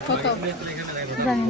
কত জানি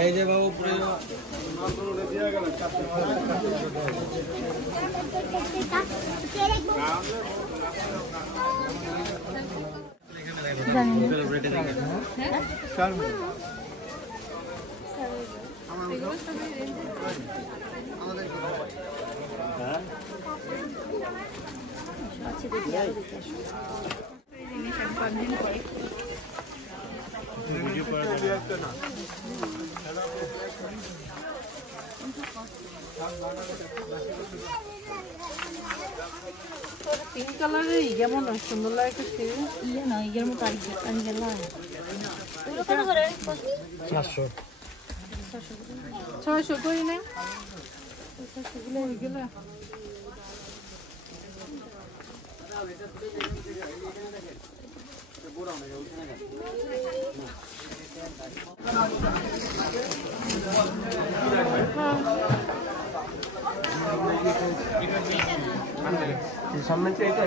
এই যে বাবু পুরো জানি পিঙ্ক কালারের কেমন সুন্দর লাগে ইয়ে না ইয়ের মতো আর গেল 600 করি না গেলে সামনে এটা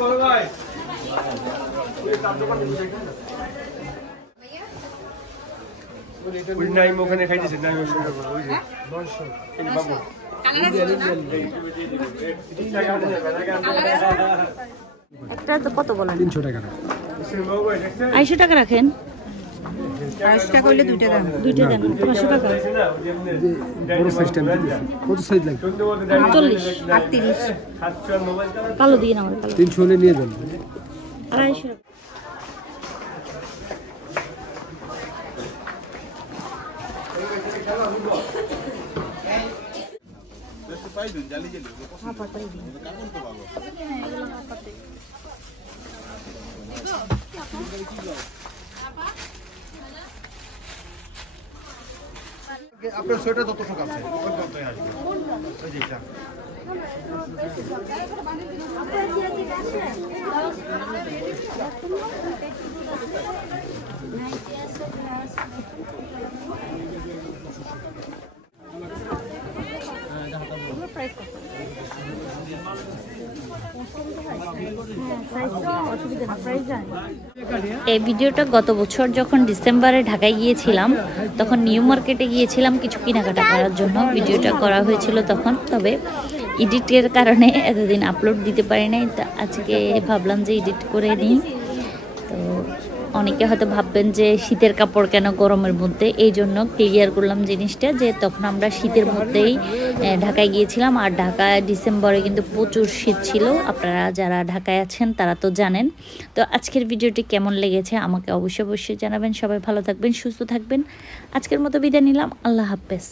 বড় ভাই ওই নাইম ওখানে খাইতেছে নাইম ওই যে 900 এই বাবু একটা তো কত বলেন 300 টাকা 250 টাকা রাখেন 5 টাকা হইলে 2 টাকা দুইটা দেন 500 টাকা বড় সাইজটা কত সাইজ লাগে 40 38 কালো দিয়ে না আমার কালো 300 হলে নিয়ে যান 250 আপনার সোয়েটার যত শোক আছে ওই পর্যন্তই আসবে ওই যেটা এই ভিডিওটা গত বছর যখন ডিসেম্বরে ঢাকায় গিয়েছিলাম তখন নিউ মার্কেটে গিয়েছিলাম কিছু কেনাকাটা করার জন্য ভিডিওটা করা হয়েছিল তখন। তবে এডিটের কারণে এতদিন আপলোড দিতে পারি নাই, তো আজকে ভাবলাম যে এডিট করে নিই। তো অনেকে হয়তো ভাববেন যে শীতের কাপড় কেন গরমের মধ্যে, এই জন্য ক্লিয়ার করলাম জিনিসটা যে তখন আমরা শীতের মধ্যেই ঢাকায় গিয়েছিলাম। আর ঢাকায় ডিসেম্বরে কিন্তু প্রচুর শীত ছিল, আপনারা যারা ঢাকায় আছেন তারা তো জানেন। তো আজকের ভিডিওটি কেমন লেগেছে আমাকে অবশ্যই জানাবেন। সবাই ভালো থাকবেন, সুস্থ থাকবেন। আজকের মতো বিদায় নিলাম, আল্লাহ হাফেজ।